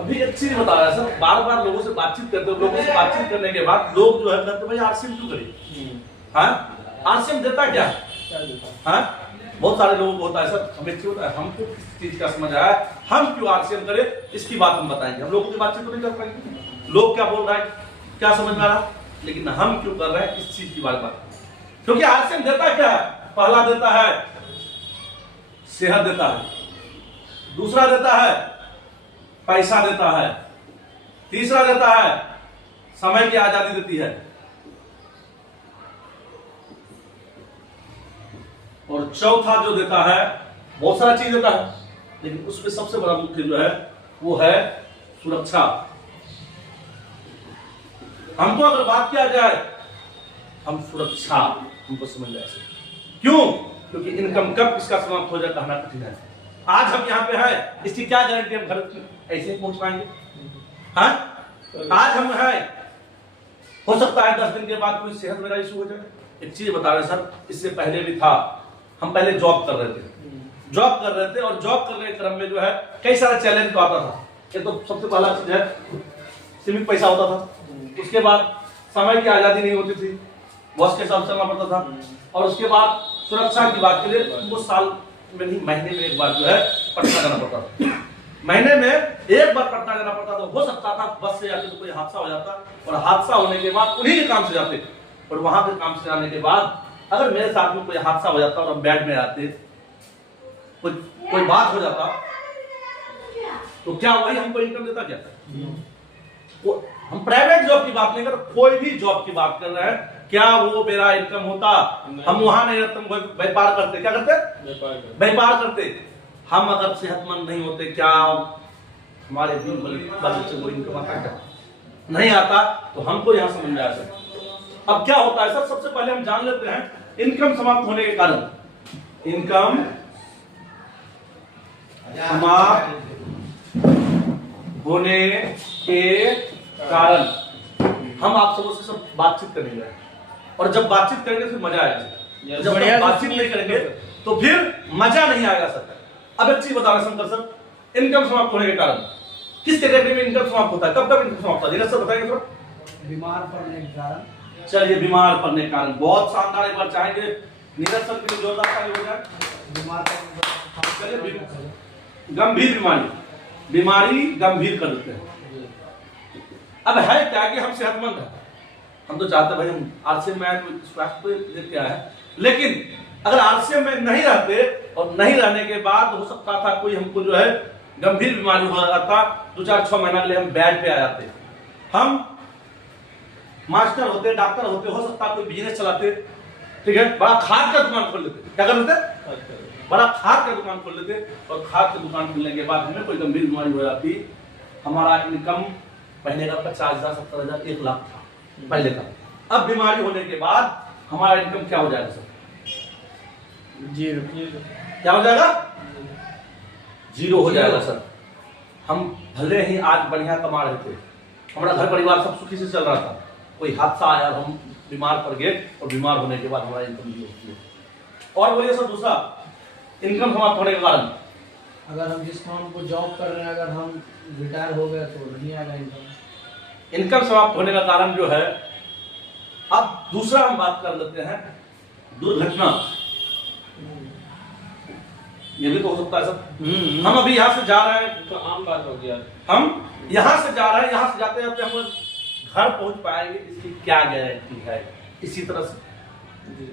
अभी एक चीज बता रहा है सर, बार बार लोगों से बातचीत करते हो, लोगों से बातचीत करने के बाद लोग जो है कहते भाई आरसीएम क्यों करें? हाँ, आरसीएम देता क्या? हाँ, बहुत सारे लोगों को होता है सर, हमें क्यों होता है, हमको किस चीज का समझ आया, हम क्यों आरसीएम करें, इसकी बात हम बताएंगे। हम लोगों की बातचीत तो नहीं कर पाएंगे, लोग क्या बोल रहा है, क्या समझ में आ रहा, लेकिन हम क्यों कर रहे हैं इस चीज की बात, क्योंकि आरसीएम देता क्या है? पहला देता है सेहत देता है, दूसरा देता है पैसा देता है, तीसरा देता है समय की आजादी देती है, और चौथा जो देता है बहुत सारा चीज देता है, लेकिन उसमें सबसे बड़ा मुख्य जो है वो है सुरक्षा। हमको अगर बात किया जाए, हम सुरक्षा हमको समझ जाए, क्यों? क्योंकि इनकम कब इसका समाप्त हो जाए कहना कठिन है। आज हम यहाँ पे हैं, इसकी क्या गारंटी हम घर ऐसे पहुंच पाएंगे? हाँ, आज हम हैं, हो सकता है 10 दिन के बाद कोई सेहत मेरा इशू हो जाए। एक चीज बता रहे सर, इससे पहले भी था, हम पहले जॉब कर रहे थे, और जॉब करने के क्रम में जो है कई सारे चैलेंज तो आता था। ये तो सबसे पहला चीज है, सीमित पैसा होता था, उसके बाद समय की आजादी नहीं होती थी, बॉस के साथ चलना पड़ता था, और उसके बाद सुरक्षा की बात के लिए वो साल में नहीं महीने में एक बार जो है पटना जाना पड़ता था, महीने में एक बार पटना जाना पड़ता था। हो सकता था बस से जाते तो कोई हादसा हो जाता, और हादसा होने के बाद उन्हीं के काम से जाते, और वहां के काम से जाने के बाद अगर मेरे साथ में कोई हादसा हो जाता और हम बेड में आते, कोई बात हो जाता, तो क्या वही हमको इनकम देता? क्या हम प्राइवेट जॉब की बात नहीं कर, कोई भी जॉब की बात कर रहे हैं, क्या वो मेरा इनकम होता? हम वहां नहीं रहते, व्यापार करते, क्या करते? व्यापार करते। हम अगर सेहतमंद नहीं होते, क्या हमारे बच्चे को इनकम आता? क्या नहीं आता, तो हमको यहाँ समझ में आ सकता। अब क्या होता है सर, सबसे पहले हम जान लेते हैं इनकम समाप्त होने के कारण। इनकम समाप्त होने के कारण हम आप सबों से सब बातचीत करेंगे, और जब बातचीत करेंगे फिर मजा आएगा, जब बातचीत नहीं करेंगे तो फिर मजा नहीं आएगा सर। अब एक चीज बता रहे शंकर सर, इनकम समाप्त होने के कारण किस कैटेगरी में इनकम समाप्त होता है, कब कब इनकम समाप्त होता है, सर बताएंगे थोड़ा? बीमार पड़ने के कारण। चलिए, बीमार पड़ने के कारण, बहुत शानदार, एक बार चाहेंगे नीरज सर के लिए जोरदार ताली हो जाए। बीमार गंभीर बीमारी गंभीर कर देते हैं। अब है क्या कि हम सेहतमंद हैं, हम तो चाहते भाई हम आरसीएम में स्वास्थ्य पे लेके आए, लेकिन अगर आरसीएम में नहीं रहते और नहीं रहने के बाद हो सकता था कोई हमको जो है गंभीर बीमारी हो जाता, 2-4-6 महीना के लिए हम बेड पे आ जाते। हम मास्टर होते, डॉक्टर होते, हो सकता कोई बिजनेस चलाते, ठीक है, बड़ा खाद का दुकान खोल लेते। क्या कर लेते? बड़ा खाद का दुकान खोल लेते, और खाद की दुकान खोलने के बाद हमें कोई गंभीर बीमारी हो जाती, हमारा इनकम पहले का 50,000, 70,000, 1 लाख था पहले का। अब बीमारी होने के बाद हमारा इनकम क्या हो जाएगा सर? 0। क्या हो जाएगा? 0 हो जाएगा सर। हम भले ही आज बढ़िया कमा रहे थे, हमारा घर परिवार सब सुखी से चल रहा था, कोई हादसा आया और हम बीमार पड़ गए, और बीमार होने के बाद हमारा इनकम नहीं होती है। और बोलिए सर, दूसरा इनकम समाप्त होने के कारण, अगर हम जिस काम को जॉब कर रहे हैं, अगर हम रिटायर हो गए तो नहीं आएगा इनकम। इनकम समाप्त होने का कारण जो है, अब दूसरा हम बात कर लेते हैं दुर्घटना। ये भी तो हो सकता है सर। हम अभी यहाँ से जा रहे हैं, तो आम बात हो गया, हम यहाँ से जा रहे हैं, यहाँ से जाते जाते हम घर पहुंच पाएंगे, इसकी क्या गारंटी है? इसी तरह से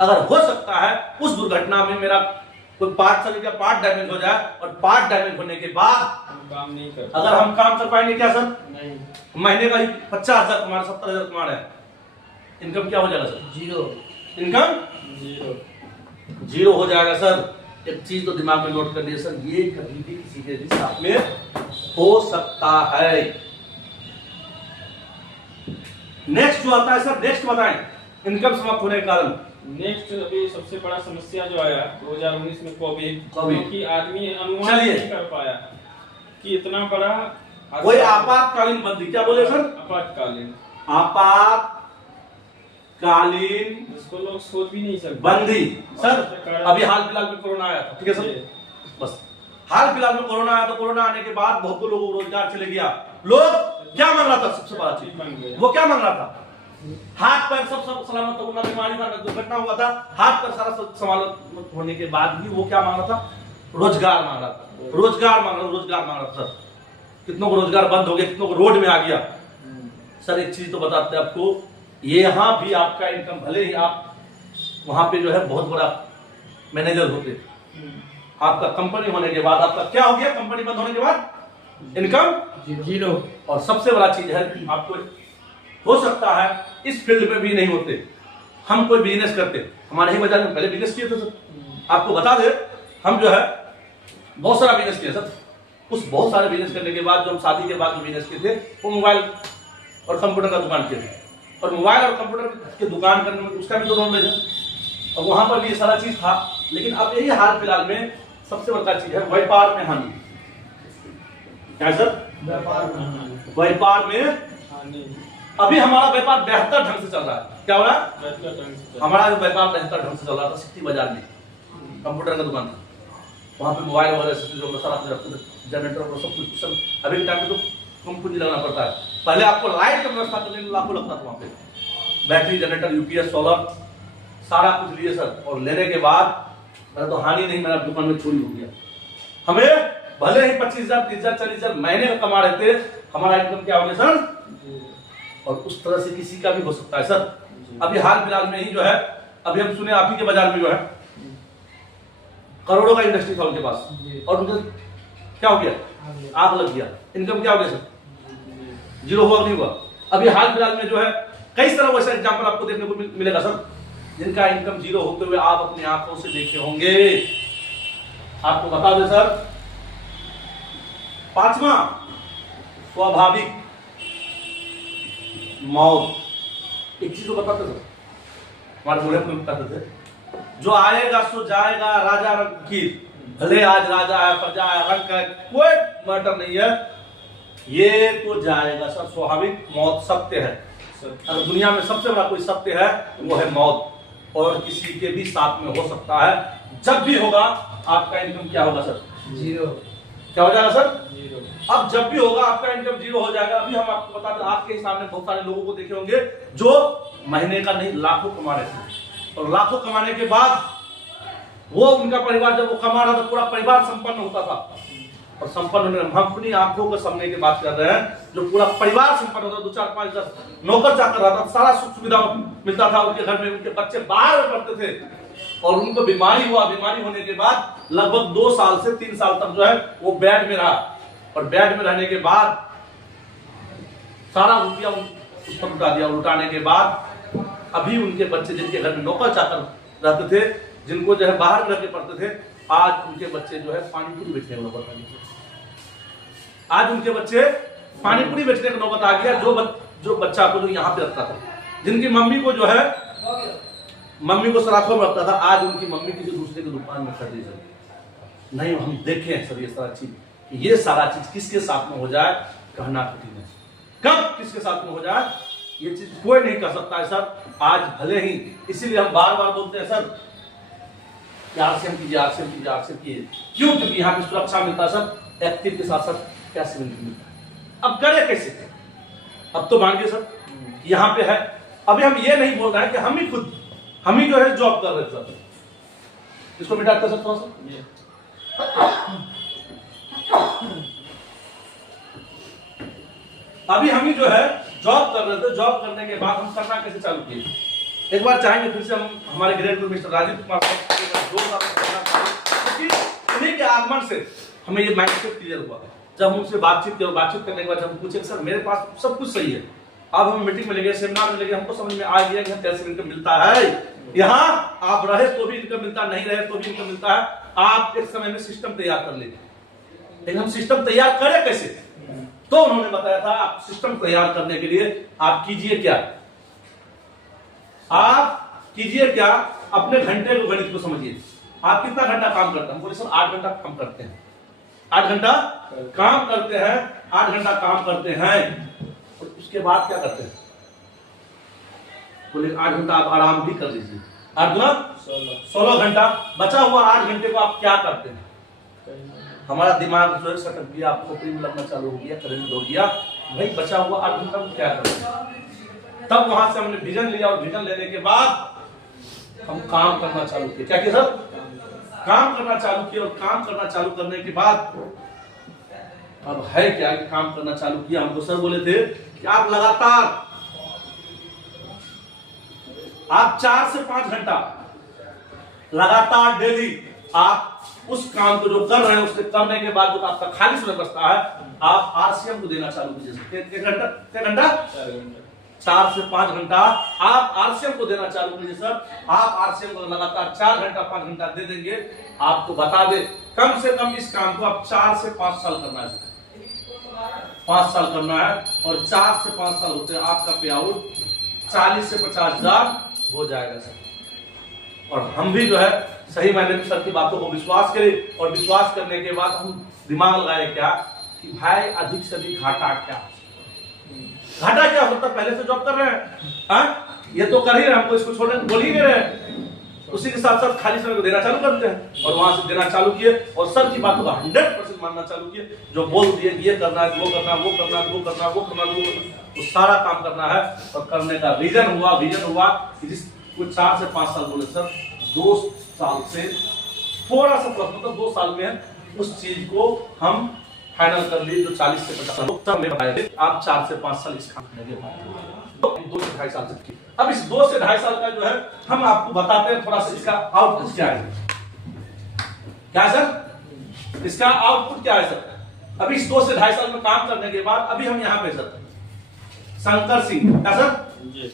अगर हो सकता है उस दुर्घटना में मेरा कोई पार्ट डैमेज हो जाए, और पार्ट डैमेज होने के बाद हम काम नहीं कर, अगर हम काम कर पाएंगे क्या सर? नहीं। महीने का ही 50,000 कमा, 70,000 कमा रहे हैं, इनकम क्या हो जाएगा सर? 0। इनकम 0 हो जाएगा सर। एक चीज तो दिमाग में नोट कर लिए सर, ये कभी भी किसी के भी साथ में हो सकता है। नेक्स्ट जो आता है सर, नेक्स्ट बताएं, इनकम समाप्त होने के कारण। नेक्स्ट अभी सबसे बड़ा समस्या जो आया 2019 में कोविड, क्योंकि आदमी अनुमान चलिए। नहीं कर पाया कि इतना बड़ा कोई आपातकालीन बंदी, क्या बोले सर? आपातकालीन, आपातकालीन जिसको लोग सोच भी नहीं सकते बंदी। सर अभी हाल फिलहाल में कोरोना आया था, ठीक है सर, बस हाल फिलहाल में कोरोना आया, तो कोरोना आने के बाद बहुत लोगों को रोजगार चले गया। लोग क्या मांग रहा था? सबसे बड़ा चीज वो क्या मांग रहा था? हाथ पैर सब सलामत हो, ना बीमारी था, ना दुर्घटना हुआ था, हाथ पैर सारा सलामत होने के बाद भी वो क्या मांग रहा था? रोजगार मांग रहा था, रोजगार मांग रहा था। सर कितनों को रोजगार बंद हो गया, कितनों को रोड में आ गया। सर एक चीज तो बताते हैं आपको, ये यहाँ भी आपका इनकम, भले ही आप वहां पे जो है बहुत बड़ा मैनेजर होते, आपका कंपनी होने के बाद आपका क्या हो गया? कंपनी बंद होने के बाद इनकम जीरो। और सबसे बड़ा चीज है, आपको हो सकता है इस फील्ड में भी नहीं होते, हम कोई बिजनेस करते, हमारे ही बाजार में पहले बिजनेस किए थे सर। आपको बता दे, हम जो है बहुत सारा बिजनेस किया सर। उस बहुत सारे बिजनेस करने के बाद जो हम शादी के बाद जो बिजनेस किए थे, वो मोबाइल और कंप्यूटर का दुकान किए थे। और मोबाइल और कंप्यूटर के दुकान करने में उसका भी तो नॉलेज है, और वहां पर भी ये सारा चीज था। लेकिन अब यही हाल फिलहाल में सबसे बड़ा चीज है व्यापार में हानि। क्या सर? व्यापार में अभी हमारा व्यापार बेहतर ढंग से चल रहा है। क्या हो रहा है? हमारा व्यापार बेहतर ढंग से चल रहा था सिटी बाजार में, कंप्यूटर का दुकान था, वहां पे मोबाइल वगैरह सब सारा रखते थे, जनरेटर और सब कुछ। सब अभी के टाइम पे तो कम पूंजी लगाना पड़ता है, पहले आपको लाइट का व्यवस्था करने में लाखों लगता था। वहां पे बैटरी, जनरेटर, यूपीएस, सोलर सारा कुछ लिए सर, और लेने के बाद मेरा तो हानि नहीं, मेरा दुकान में चोरी हो गया। हमें भले ही 25,000, 30,000, 40,000 महीने का कमा रहे थे, हमारा इनकम क्या हो गया सर? और उस तरह से किसी का भी हो सकता है सर। अभी हाल फिलहाल में ही जो है, अभी हम सुने आप ही के बाजार में जो है करोड़ों का इंडस्ट्री था उनके पास, और उनका क्या हो गया? आग लग गया। इनकम क्या हो गया सर? जीरो हुआ नहीं हुआ? अभी हाल फिलहाल में जो है कई सारा वैसा एग्जाम्पल आपको देखने को मिलेगा सर, जिनका इनकम जीरो होते हुए आप अपनी आंखों से देखे होंगे। आपको बता दें सर, पांचवा स्वाभाविक मौत। एक चीज को बताते सर, हमारे बूढ़े में बताते थे, जो आएगा सो जाएगा, राजा रंग की, भले आज राजा है, प्रजा है, रंग है, कोई मैटर नहीं है, ये तो जाएगा सर। स्वाभाविक मौत सत्य है। अगर दुनिया में सबसे बड़ा कोई सत्य है वो है मौत, और किसी के भी साथ में हो सकता है। जब भी होगा आपका इनकम क्या होगा सर? जीरो। क्या हो जाएगा सर? जीरो। अब जब भी होगा आपका इनकम जीरो हो जाएगा। अभी हम आपको बता दें, आपके ही सामने बहुत सारे लोगों को देखे होंगे जो महीने का नहीं लाखों कमा रहे थे, और लाखों कमाने के बाद वो उनका परिवार, जब वो कमा रहा था पूरा परिवार संपन्न होता था, और संपन्न होने, हम अपनी आंखों के सामने की बात कर रहे हैं, जो पूरा परिवार संपन्न होता, 2, 4, 5, 10 नौकर चाकर रहता, सारा सुख सुविधा मिलता था उनके घर में, उनके बच्चे बाहर पढ़ते थे, और उनको बीमारी हुआ। बीमारी होने के बाद लगभग 2 साल से 3 साल तक जो है वो बेड में रहा, और बेड में रहने के बाद सारा रुपया उस पर लुटा दिया। लुटाने के बाद अभी उनके बच्चे, जिनके घर में नौकर चाकर रहते थे, जिनको जो है बाहर रह के पढ़ते थे, आज उनके बच्चे जो है पानीपुरी बेचने का नौबत आ गया। आज उनके बच्चे पानीपुरी बेचने का नौबत आ गया। जो बच्चा को जो यहाँ पे रखता था, जिनकी मम्मी को जो है मम्मी को सराखों में रखता था, आज उनकी मम्मी किसी दूसरे की दुकान में खरीदी सर। नहीं, हम देखे सर ये सारा चीज, ये सारा चीज किसके साथ में हो जाए कहना कठिन है। कब किसके साथ में हो जाए ये चीज कोई नहीं कह सकता है सर। आज भले ही, इसीलिए हम बार बार बोलते हैं सर, आरसीएम कीजिए, आरसीएम कीजिए, आरसीएम कीजिए। क्यों? क्योंकि यहाँ पे सुरक्षा मिलता है सर, एक्टिव के साथ साथ कैसे मिलता है। अब करे कैसे? अब तो मान लीजिए सर यहाँ पे है, अभी हम ये नहीं बोल रहे हैं कि हम ही खुद, हम ही जो है जॉब कर रहे थे सर। इसको मिटाते सर थोड़ा सा। अभी हम ही जो है जॉब कर रहे थे, जॉब करने के बाद हम करना कैसे चालू किए? एक बार चाहेंगे फिर से हम हमारे ग्रेड गुरु मिस्टर राजीव कुमार उन्हीं के आगमन से हमें ये माइंडसेट क्लियर हुआ। जब हम उनसे बातचीत करने के बाद जब पूछे सर मेरे पास सब कुछ सही है, अब हम मीटिंग में लगे, सेमिनार में लगे, हमको समझ में आ गया कि कैसे इनकम मिलता है। यहाँ आप रहे तो भी इनकम मिलता, नहीं रहे तो भी इनकम मिलता है। आप एक समय में सिस्टम तैयार कर लेते, लेकिन हम सिस्टम तैयार करें कैसे? तो उन्होंने बताया था आप सिस्टम तैयार करने के लिए आप कीजिए क्या, अपने घंटे को, गणित को समझिए। आप कितना घंटा काम करते हैं? हम बोले सर 8 घंटा काम करते हैं। 8 घंटा काम करते हैं, 8 घंटा काम करते हैं, और उसके बाद क्या करते हैं? बोले 8 घंटा आप आराम भी कर लीजिए। 8 गुना 16 घंटा, बचा हुआ 8 घंटे को आप क्या करते हैं? हमारा दिमाग जो है सटक गया, खोपड़ी में लगना चालू हो गया, करंट दौड़ गया, भाई बचा हुआ 8 घंटा में क्या करें। तब वहां से हमने विजन लिया और विजन लेने के बाद हम काम करना चालू किए। क्या किया सर? काम करना चालू किया, और काम करना चालू करने के बाद अब है क्या कि काम करना चालू किया। हमको सर बोले थे कि आप लगातार आप 4 से 5 घंटा लगातार डेली आप उस काम को जो कर रहे हैं उसके करने के बाद जो आपका खाली समय बचता है आप आरसीएम को देना चालू कीजिए। कितने घंटा? 4 से 5 घंटा आप आरसीएम को देना चालू कीजिए। सर आप आरसीएम को लगातार 4 घंटा 5 घंटा दे देंगे, आपको बता दे कम से कम इस काम को आप 4 से 5 साल करना है। 5 साल करना है, और 4 से 5 साल होते हैं आपका पे आउट 40 से 50 हजार हो जाएगा सर। और हम भी जो है सही मायने में सर की बातों को विश्वास करें, और विश्वास करने के बाद हम दिमाग लगाए क्या कि भाई अधिक से अधिक घाटा क्या होता। पहले से जॉब कर रहे हैं, ये तो कर ही रहे, हमको इसको छोड़ने बोल ही नहीं रहे, उसी के साथ साथ खाली समय को देना चालू करते हैं। और वहां से देना चालू किए और सर की बातों का 100% मानना चालू किए। जो बोल दिए ये करना है, वो करना, वो करना, वो करना, वो करना, वो सारा काम करना है। और करने का विजन हुआ कि जिस कुछ 4 से 5 साल बोले सर, 2 साल से थोड़ा सा प्लस, मतलब 2 साल में उस चीज को हम फाइनल कर लिए। जो 40 से 50 साल में बताए थे, आप 4 से 5 साल इस काम में लगे, 2 से 2.5 साल तक की। अब इस 2 से 2.5 साल का जो है हम आपको बताते हैं थोड़ा सा इसका आउटपुट क्या है। क्या सर? इसका आउटपुट क्या है सर? अभी इस 2 से 2.5 साल में काम करने के बाद अभी हम यहाँ पे सर शंकर सिंह, क्या सर?